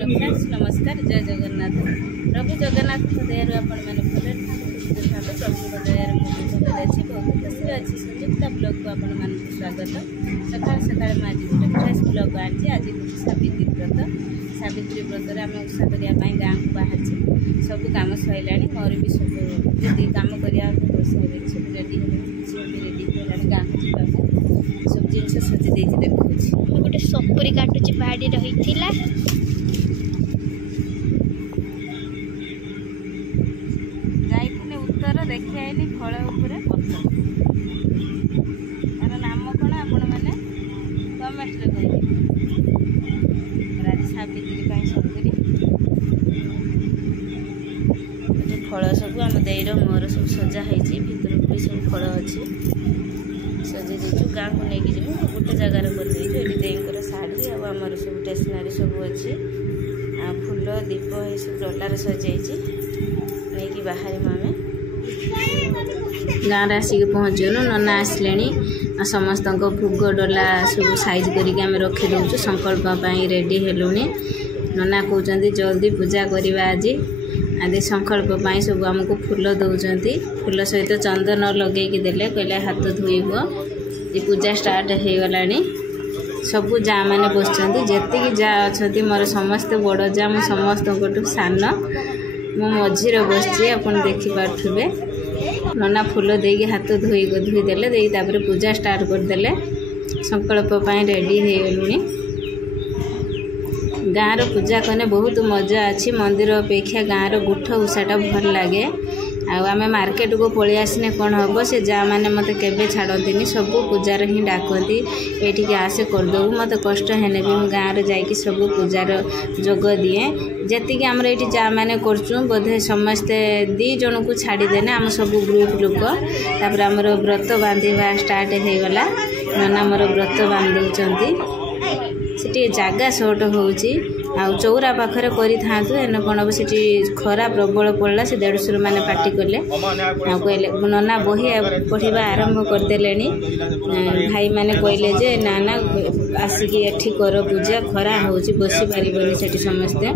friends नमस्कार जय जगन्नाथ प्रभु जगन्नाथ दयारू आपण मैंने भले प्रभु दयार मुझे बहुत खुशी अच्छी संयुक्ता ब्लॉग को आपण मान स्वागत सका सका आज गोटे फ्रेश ब्लॉग आनी आज सावित्री व्रत आम उषा करने गाँव को बाहर सब कम सैला मोर भी सब जी कम कर सब रेडी रेडी गाँव को जावाई सब जिन सजी दे देखा गोटे सपुरी काटुची बाड़ी रही जाइए उत्तर देखी आईली फल उपर पथर तार नाम कौन आपण मैंने कमेंट कहे आज सावित्री सपुरी फल सब आम देर मोर सब सजा भर भी सब फल अच्छी सजे देचु गाँव को लेकिन जी गोटे जगार कर देकर शाढ़ी आमर सब स्टेसनारी सब अच्छी फूल दीप ये सब डलार सजाई नहीं बाहर आम गाँव आसिक पहुँचनु नना आसले समस्त भोग डला सब साइज करके रखी दौचु संकल्प रेडी हेलुनी नना कहते जल्दी पूजा करवा आज संकल्प सब आमको फूल दौरान फूल सहित चंदन लगे देले कहले हाथ धोइब ये पूजा स्टार्ट हो गला सबू जा मैंने बसती जी जा अच्छा मोर समस्त बड़ जा मु समस्त सान मो मझीर बसची अपन देखिपे नना फूल देके हाथ धोईदेले पूजा स्टार्ट करदे संकल्प रेडी हो गलुनी गाँव पूजा कने बहुत मजा अच्छी मंदिर अपेक्षा गाँव गुठ उषाटा भल लगे आम मार्केट को पलि आसने कौन हम से जा मैंने मत के छाड़ती सब पूजार ही डाकती ये आसे करदे मत कष्ट हेने भी गाँव जाकि सब पूजार जोग दिए जी आमर ये जा मैंने करचु बोधे समस्ते 2 जन को छाड़देने आम सब ग्रुप लोक तापर आमर व्रत बांधा स्टार्ट हो गला नना मोर व्रत बांधुंट से जगह सर्ट होची चौरा पाखरे करें कौन हम से खरा प्रबल पड़ा से देढ़शुर मैंने पार्टी कले कहले नना बही पढ़ा आरंभ करदे भाई मैंने कहले जे ना ना आसिक एठी कर पूजा खरा होची बसी पारिबनी सेठी समस्ते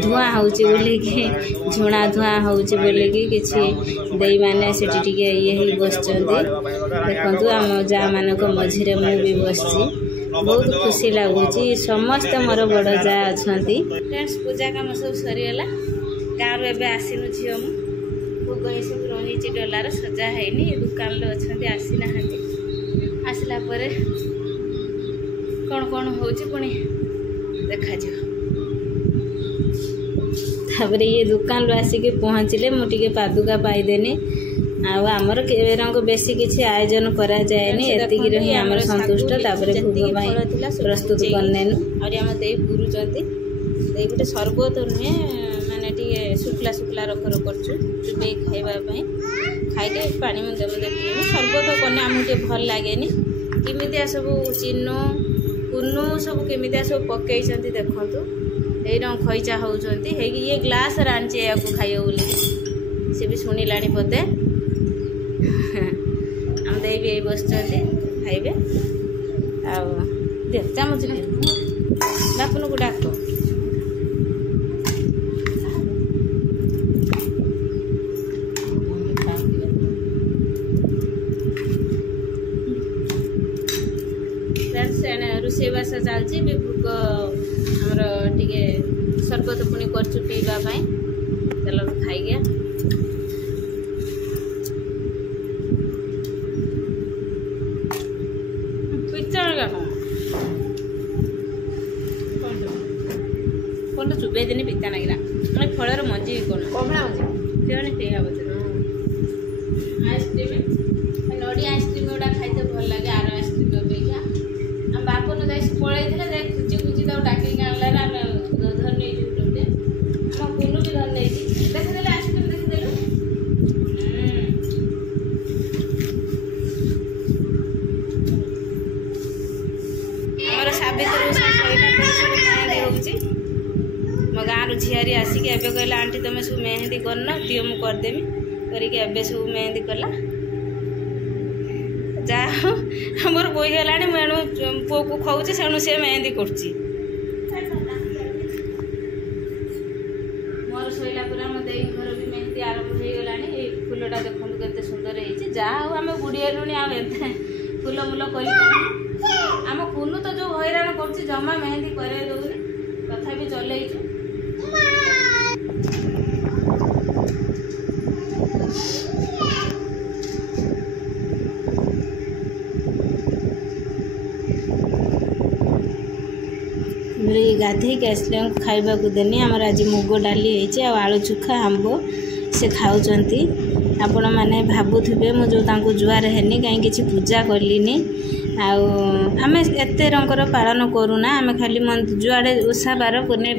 धुआं होची बोलिकी झुणा धुआं होची बोलिकी किछि देई माने सेठी टिके ये ही बसचंदी देखंतु आम जा मानक मझिरे मु भी बसची बहुत खुशी लगुच समस्त मोर बड़ जा अच्छा फ्रेंड्स पूजा कम सब सरीगला गाँव एवं आसीनु झील भोग ये सब रही डलार सजा है दुकान अच्छा आसीना आसला कौन कौन हो पुणी देखा तापर ये दुकान रू आसिक पहुँचले मुझे पादुका पाईदेनी आमर रंग बेसी किसी आयोजन करा जाएनी एतिक ही आमर संतुष्ट तापर भोग प्रस्तुत करनेनु और आम दे गुरुचंती दे गोटे सरबत नुहे माने टिके शुक्ला शुक्ला रखर करछु चुबे खाइबापी खाइके पानी मुदे मुदे पीमु सरबत कने आमको भल लागेनी केमितिया सब चिन्नु कुन्नु सब केमितिया सब पकई देखु ये रंग खईचा होउचंती हे ये ग्लास रांचे या खाइयो बोली से भी शुणिला पते आम दे भी यही बस खाइबे दे चामच बापन को डाक रोषेबास चलती भोग आमर टे सरबत पुणी कर पीवाई चलो खाई गया कौन चुबे दिन पिता लगे फलर मजी कौन आइसक्रीम नड़िया आइसक्रीम गुड़ा खाइते भल लगे आर आइसक्रीम अपेक्षा आम बापन जाए पलैले खुची खुची तक डाक आनला धर नहीं आम कुनु भी धर नहीं देखीदे आइसक्रीम देखीदे आमर सावित्री मो गाँव झीआरी आसिक एवं कहला आंटी तुम सब मेहंदी करन दियो मु करदेमी करके सब मेहंदी कला जा मोर बोई गला पुओ को खाऊँ से मेहंदी कर जहाँ हूँ आम बुड़ेलुणी आते फुल मुल कर आम कुनू तो जो हैरान कर जमा मेहंदी करे दौनी तथापि चलैचु गाधेक आसले खाइबा देनी आमर आज मुग डाली होती आलू चुखा आंब से खाऊँ आपण मैंने भावुवे मुझे जुआर हैनी कहीं किसी पूजा कलिनी आम एत रंगर पालन करूना आम खाली जुआड़े ओषा बार पुने